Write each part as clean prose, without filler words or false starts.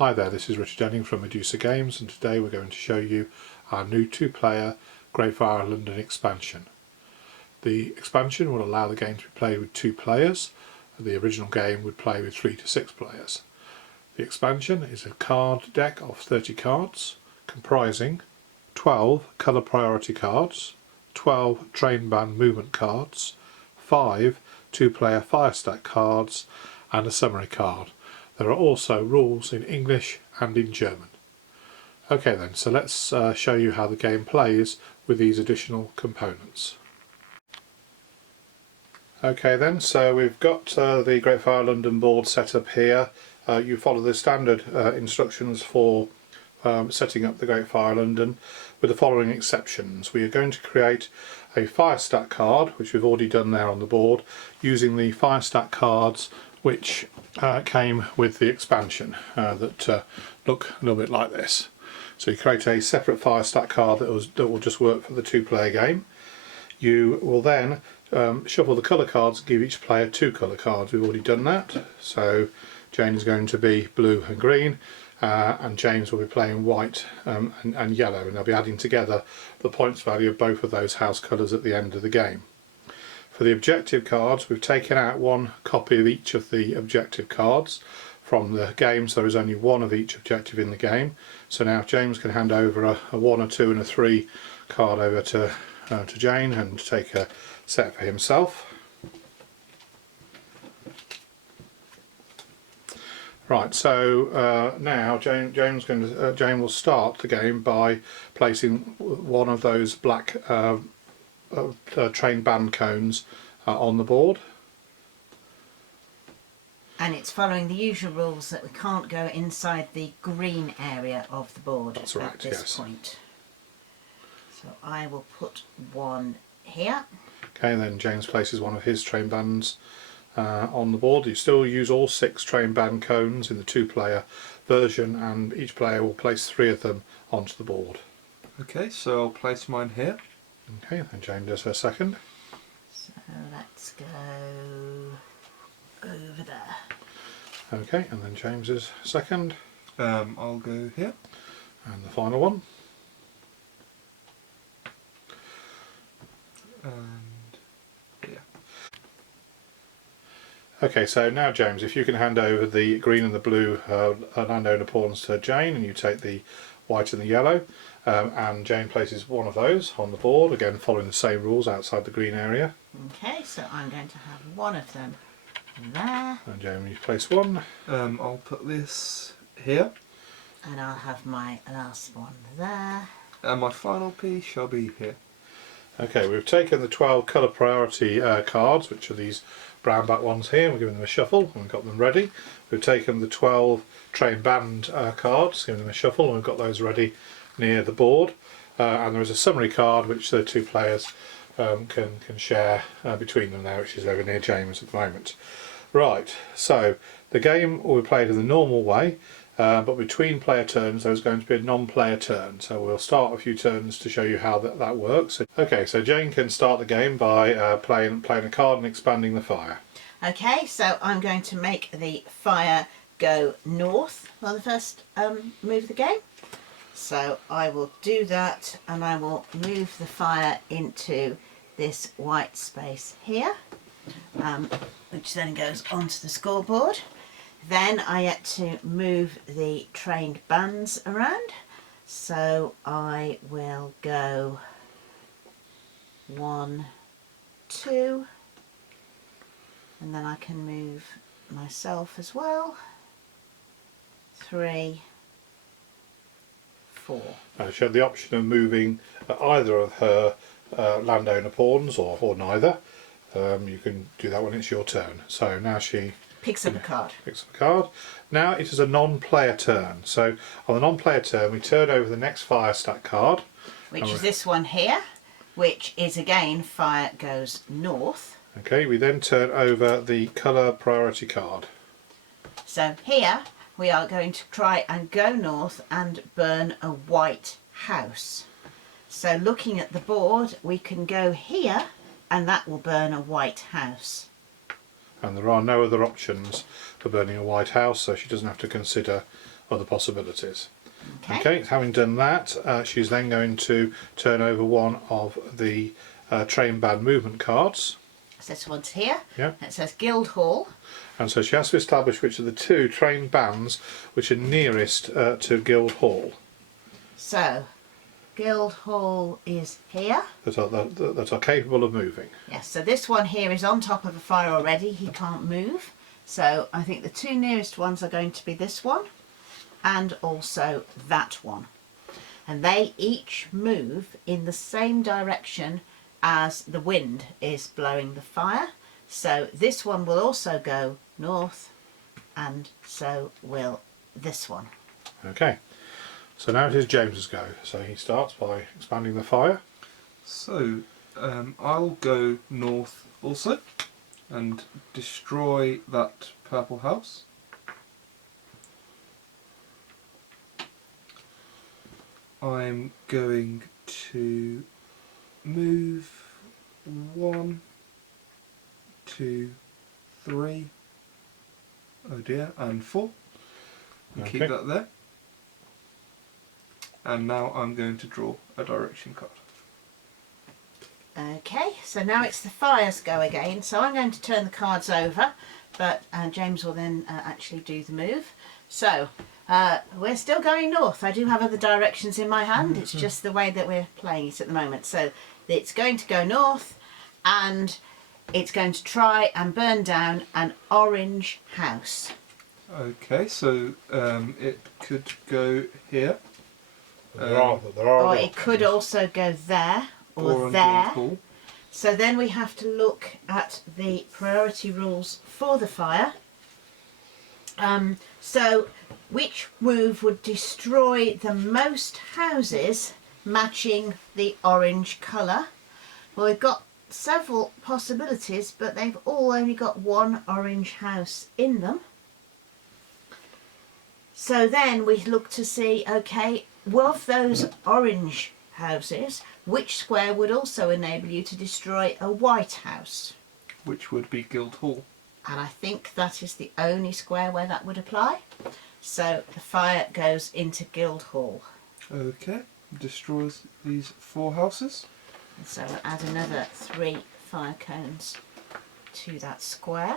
Hi there, this is Richard Denning from Medusa Games, and today we're going to show you our new two-player Great Fire London expansion. The expansion will allow the game to be played with 2 players. The original game would play with 3 to 6 players. The expansion is a card deck of 30 cards comprising 12 colour priority cards, 12 train band movement cards, 5 two-player fire stack cards and a summary card. There are also rules in English and in German. Okay then, so let's show you how the game plays with these additional components. Okay then, so we've got the Great Fire London board set up here. You follow the standard instructions for setting up the Great Fire London, with the following exceptions. We are going to create a fire stack card, which we've already done there on the board, using the fire stack cards which came with the expansion that look a little bit like this. So you create a separate fire stack card that will just work for the 2-player game. You will then shuffle the colour cards and give each player 2 colour cards. We've already done that. So Jane is going to be blue and green, and James will be playing white and yellow, and they'll be adding together the points value of both of those house colours at the end of the game. For the objective cards, we've taken out 1 copy of each of the objective cards from the game, so there is only 1 of each objective in the game. So now James can hand over a 1, a 2 and a 3 card over to Jane and take a set for himself. Right, so now Jane will start the game by placing one of those black train band cones on the board. And it's following the usual rules that we can't go inside the green area of the board. That's right, at this point. So I will put 1 here. Okay, and then James places one of his train bands on the board. You still use all 6 train band cones in the 2-player version, and each player will place 3 of them onto the board. Okay, so I'll place mine here. Okay, then Jane does her second. So let's go over there. Okay, and then James's second. I'll go here. And the final one. And here. Okay, so now James, if you can hand over the green and the blue landowner pawns to Jane, and you take the white and the yellow, and Jane places one of those on the board, again following the same rules outside the green area. Okay, so I'm going to have 1 of them there. And Jane, you place 1. I'll put this here. And I'll have my last one there. And my final piece shall be here. Okay, we've taken the 12 colour priority cards, which are these brown back ones here. We're giving them a shuffle and we've got them ready. We've taken the 12 train band cards, giving them a shuffle, and we've got those ready near the board. And there is a summary card which the 2 players can share between them there, which is over near James at the moment. Right, so the game will be played in the normal way, but between player turns there's going to be a non-player turn. So we'll start a few turns to show you how that works. Okay, so Jane can start the game by playing a card and expanding the fire. Okay, so I'm going to make the fire go north for the first move of the game. So I will do that, and I will move the fire into this white space here, which then goes onto the scoreboard. Then I get to move the trained bands around, so I will go 1, 2, and then I can move myself as well, 3, 4. She had the option of moving either of her landowner pawns or neither. You can do that when it's your turn. So now she picks up a card. Picks up a card. Now it is a non-player turn. So on the non-player turn we turn over the next fire stack card. Which is this one here, which is again fire goes north. Okay, we then turn over the colour priority card. So here we are going to try and go north and burn a white house. So looking at the board, we can go here and that will burn a white house. And there are no other options for burning a white house, so she doesn't have to consider other possibilities. Okay. Okay, having done that, she's then going to turn over one of the train band movement cards. So this one's here. Yeah. It says Guildhall. And so she has to establish which are the two train bands which are nearest to Guildhall, So Guildhall is here. that are capable of moving. Yes, so this one here is on top of a fire already. He can't move. So I think the two nearest ones are going to be this one and also that one. And they each move in the same direction as the wind is blowing the fire. So this one will also go north, and so will this one. Okay, so now it is James's go. So he starts by expanding the fire. So I'll go north also and destroy that purple house. I'm going to move 1, 2, 3, oh dear, and 4. And Okay. keep that there. And now I'm going to draw a direction card. Okay, so now it's the fire's go again. So I'm going to turn the cards over, but James will then actually do the move. So we're still going north. I do have other directions in my hand. It's just the way that we're playing it at the moment. So it's going to go north, and it's going to try and burn down an orange house. Okay, so it could go here. There are Or it could also go there or on there. Guildhall. So then we have to look at the priority rules for the fire. So which move would destroy the most houses matching the orange colour? Well, we've got several possibilities, but they've all only got one orange house in them. So then we look to see, okay, of those orange houses, which square would also enable you to destroy a white house? Which would be Guildhall. And I think that is the only square where that would apply. So the fire goes into Guildhall. Okay, destroys these 4 houses. And so we'll add another 3 fire cones to that square.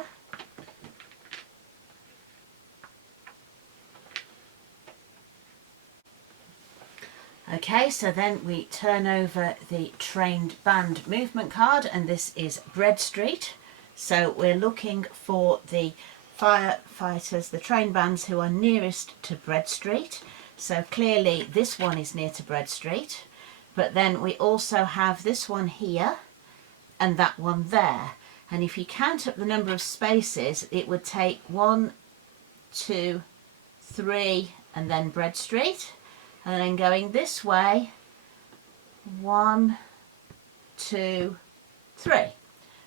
Okay, so then we turn over the trained band movement card, and this is Bread Street. So we're looking for the firefighters, the trained bands who are nearest to Bread Street. So clearly this one is near to Bread Street, but then we also have this one here and that one there. And if you count up the number of spaces, it would take 1, 2, 3, and then Bread Street. And then going this way, 1, 2, 3.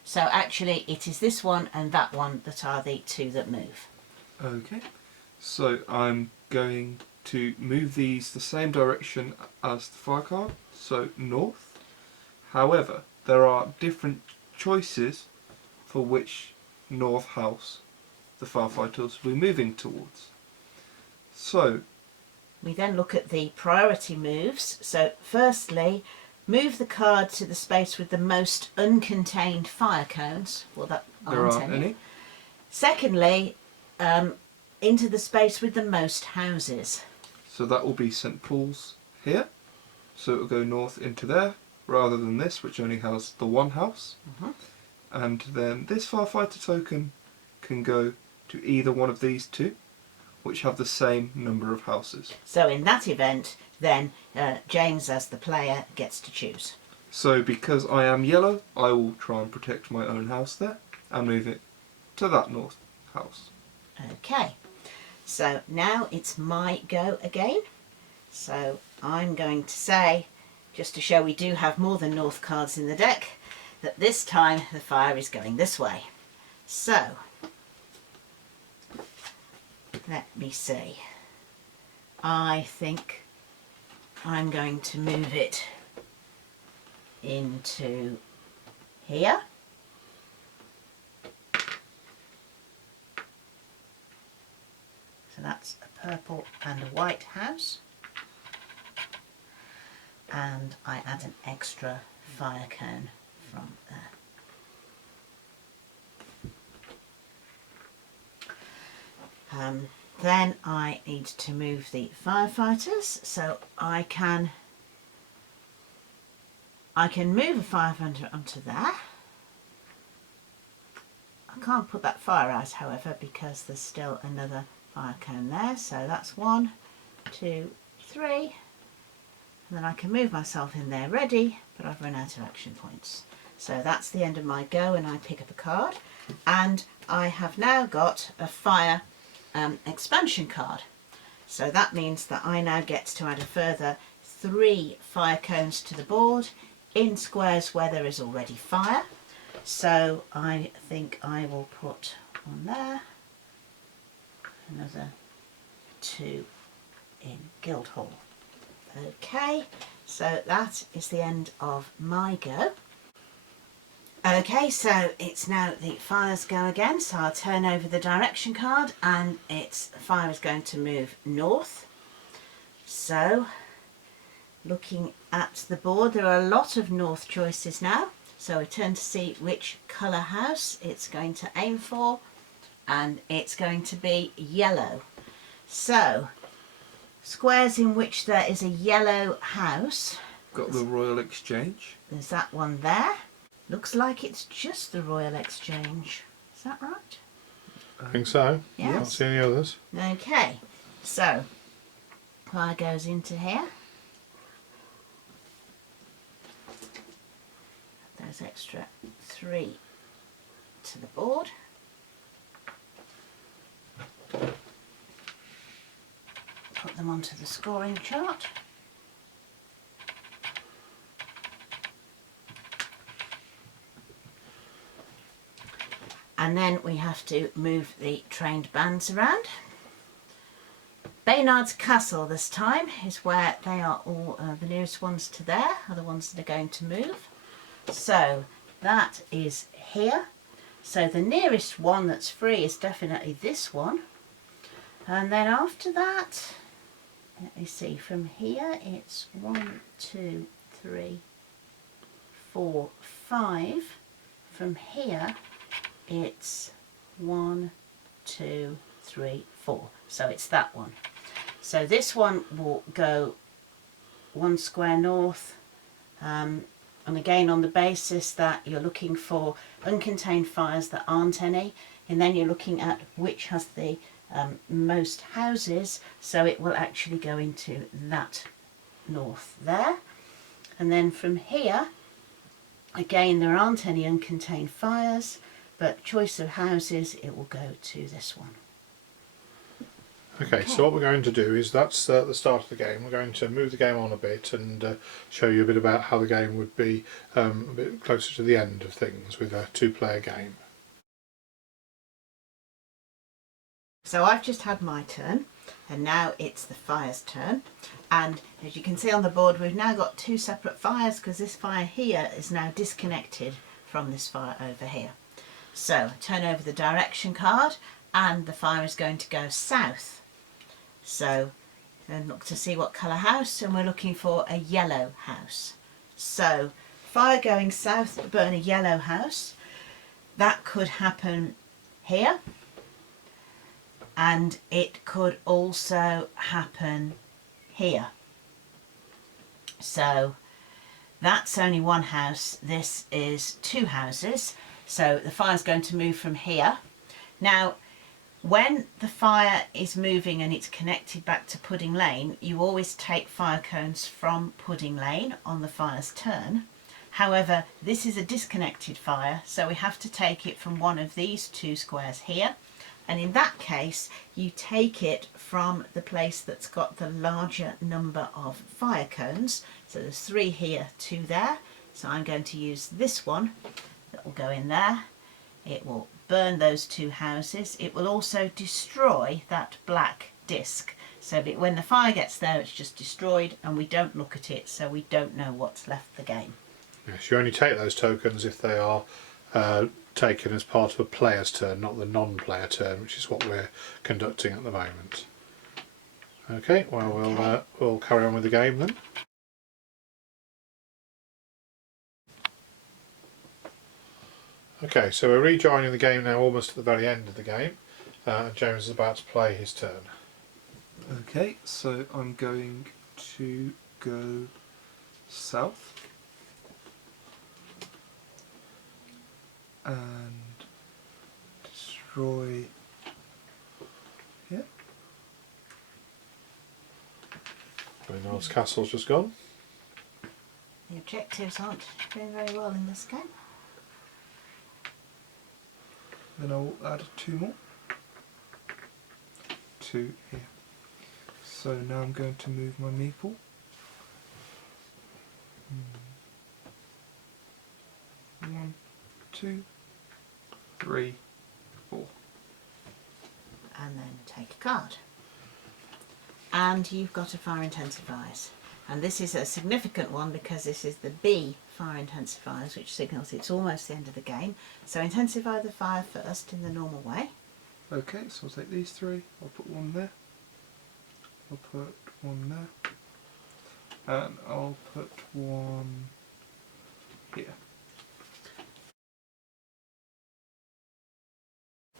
So actually it is this one and that one that are the two that move. Okay, so I'm going to move these the same direction as the fire card, so north. However, there are different choices for which north house the firefighters will be moving towards. So We then look at the priority moves. So firstly, move the card to the space with the most uncontained fire cones. Well, that there aren't any. Secondly, into the space with the most houses. So that will be St Paul's here. So it will go north into there, rather than this, which only has the one house. And then this firefighter token can go to either one of these two, which have the same number of houses. So in that event, then James, as the player, gets to choose. So because I am yellow, I will try and protect my own house there and move it to that north house. Okay, so now it's my go again. So I'm going to say, just to show we do have more than north cards in the deck, that this time the fire is going this way. So, let me see. I think I'm going to move it into here. So that's a purple and a white house. And I add an extra fire cone from there. Then I need to move the firefighters, so I can move a firefighter onto there. I can't put that fire out, however, because there's still another fire cone there. So that's 1, 2, 3, and then I can move myself in there ready, but I've run out of action points. So that's the end of my go, and I pick up a card, and I have now got a fire expansion card. So that means that I now get to add a further 3 fire cones to the board in squares where there is already fire. So I think I will put one there, another 2 in Guildhall. Okay, so that is the end of my go. Okay, so it's now the fire's go again, so I'll turn over the direction card and its fire is going to move north. So, looking at the board, there are a lot of north choices now. So I turn to see which colour house it's going to aim for, and it's going to be yellow. So, squares in which there is a yellow house. Got the Royal Exchange. There's that one there. Looks like it's just the Royal Exchange. Is that right? I think so. Yes. Can't see any others. Okay, so fire goes into here. Those extra 3 to the board. Put them onto the scoring chart. And then we have to move the trained bands around. Baynard's Castle this time is where they are all, the nearest ones to there are the ones that are going to move. So that is here. So the nearest one that's free is definitely this one. And then after that, let me see, from here it's 1, 2, 3, 4, 5. From here it's 1, 2, 3, 4. So it's that one. So this one will go 1 square north, and again on the basis that you're looking for uncontained fires that aren't any, and then you're looking at which has the most houses, so it will actually go into that north there. And then from here, again there aren't any uncontained fires, but choice of houses, it will go to this one. Okay, so what we're going to do is, that's the start of the game. We're going to move the game on a bit and show you a bit about how the game would be a bit closer to the end of things with a 2-player game. So I've just had my turn, and now it's the fire's turn. And as you can see on the board, we've now got 2 separate fires because this fire here is now disconnected from this fire over here. So turn over the direction card and the fire is going to go south. So then look to see what colour house, and we're looking for a yellow house. So fire going south to burn a yellow house. That could happen here, and it could also happen here. So that's only 1 house, this is 2 houses. So the fire's going to move from here. Now, when the fire is moving and it's connected back to Pudding Lane, you always take fire cones from Pudding Lane on the fire's turn. However, this is a disconnected fire, so we have to take it from one of these 2 squares here. And in that case, you take it from the place that's got the larger number of fire cones. So there's 3 here, 2 there. So I'm going to use this one. That will go in there. It will burn those 2 houses. It will also destroy that black disc. So when the fire gets there, it's just destroyed and we don't look at it, so we don't know what's left the game. Yes, you only take those tokens if they are taken as part of a player's turn, not the non-player turn, which is what we're conducting at the moment. Okay, well we'll carry on with the game then. Okay, so we're rejoining the game now, almost at the very end of the game. James is about to play his turn. Okay, so I'm going to go south and destroy here. Reynard's castle's just gone. The objectives aren't doing very well in this game. Then I'll add 2 more. 2 here. So now I'm going to move my meeple. 1, 2, 3, 4. And then take a card. And you've got a fire intensifiers. And this is a significant one because this is the B fire intensifiers, which signals it's almost the end of the game. So intensify the fire first in the normal way. Okay, so I'll take these 3. I'll put 1 there. I'll put 1 there. And I'll put 1 here.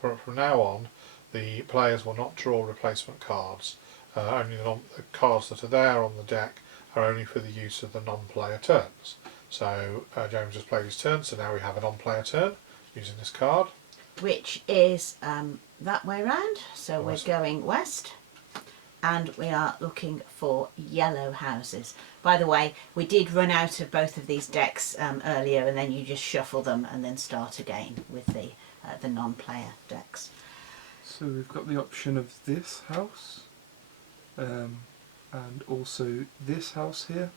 From now on, the players will not draw replacement cards. Only the cards that are there on the deck are only for the use of the non-player turns. So James has played his turn, so now we have a non-player turn using this card. Which is that way round. So West. we're going west. And we are looking for yellow houses. By the way, we did run out of both of these decks earlier, and then you just shuffle them and then start again with the non-player decks. So we've got the option of this house, and also this house here.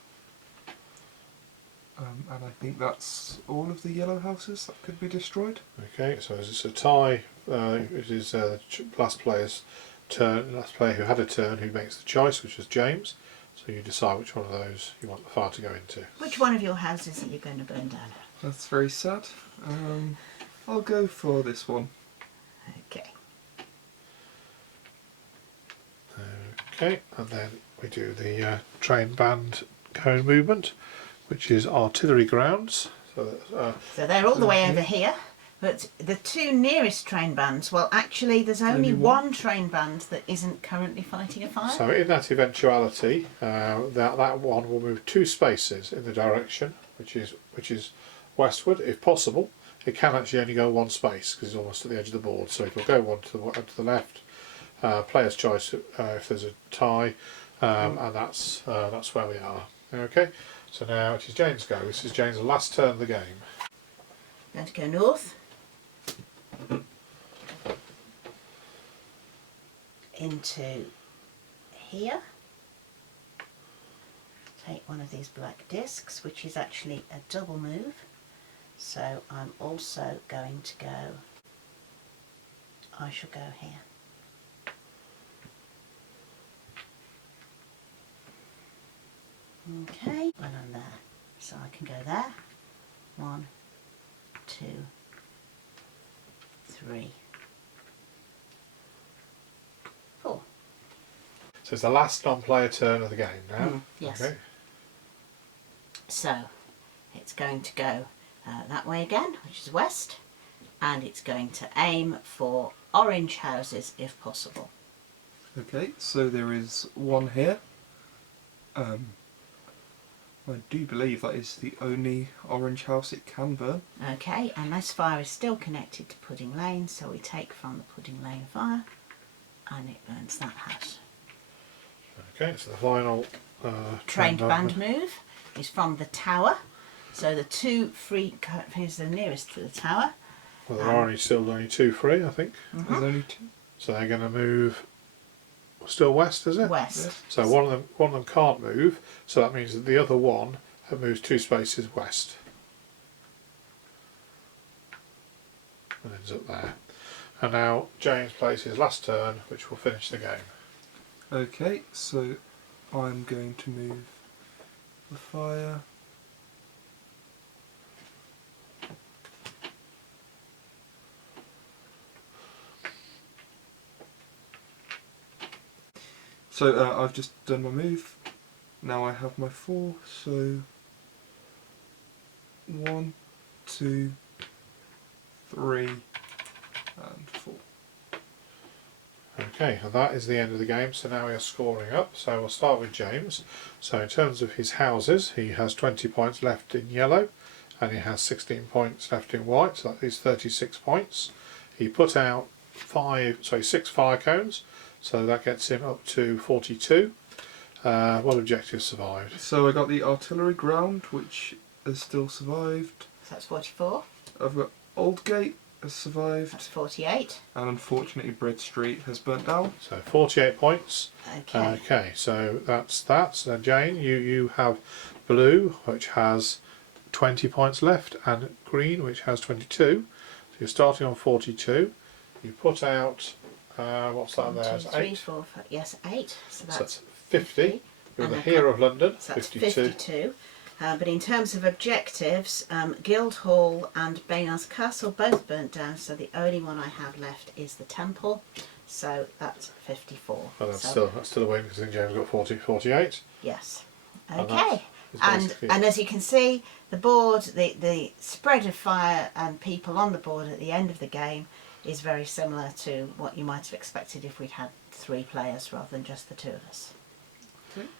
And I think that's all of the yellow houses that could be destroyed. Okay, so as it's a tie, it is the last player's turn, last player who had a turn who makes the choice, which is James. So you decide which one of those you want the fire to go into. Which one of your houses are you going to burn down? That's very sad. I'll go for this one. Okay. Okay, and then we do the train band cone movement, which is artillery grounds. So that's, So they're all the way over here. But the 2 nearest train bands, well actually there's only one train band that isn't currently fighting a fire. so in that eventuality, that one will move 2 spaces in the direction which is westward, if possible. It can actually only go 1 space because it's almost at the edge of the board, so it'll go one to the left. Player's choice if there's a tie, and that's where we are. Okay, so now it is Jane's go. This is Jane's last turn of the game. Going to go north. Into here. Take one of these black discs, which is actually a double move. So I'm also going to go, I shall go here. Okay, and I'm there. So I can go there. 1, 2, 3, 4. So it's the last non-player turn of the game now. Yes. Okay. So it's going to go that way again, which is west, and it's going to aim for orange houses if possible. Okay, so there is 1 here. I do believe that is the only orange house it can burn. Okay, and this fire is still connected to Pudding Lane, so we take from the Pudding Lane fire and it burns that house. Okay, so the final Trained band move is from the tower, so the 2 free is the nearest to the tower. Well, there are only 2 free, I think. There's only 2. So they're going to move still west, is it? West. Yes. So one of them can't move, so that means that the other one moves 2 spaces west and ends up there. And now James plays his last turn, which will finish the game. Okay, so I'm going to move the fire So I've just done my move. Now I have my 4. So 1, 2, 3, and 4. Okay, and that is the end of the game, so now we are scoring up. So we'll start with James. So in terms of his houses, he has 20 points left in yellow, and he has 16 points left in white, so that is 36 points. He put out 6 fire cones, so that gets him up to 42. What objectives survived? So I got the artillery ground, which has still survived. So that's 44. I've got Aldgate has survived, That's 48. and unfortunately Bread Street has burnt down. So 48 points. Okay. Okay, so that's that. So Jane, you have blue, which has 20 points left, and green, which has 22. So you're starting on 42. You put out, what's that 1, there? 2, It's 3, 8. 4, 5, yes, 8. So So that's that's 50. You're And the I've hero got- of London, So that's 52. 52. But in terms of objectives, Guildhall and Baynard's Castle both burnt down, so the only one I have left is the Temple. So that's 54. Well, that's So, still a win because then James got 48. yes. And Okay. is And basically it. and as you can see, the board, the spread of fire and people on the board at the end of the game is very similar to what you might have expected if we'd had 3 players rather than just the 2 of us.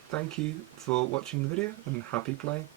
Thank you for watching the video, and happy playing.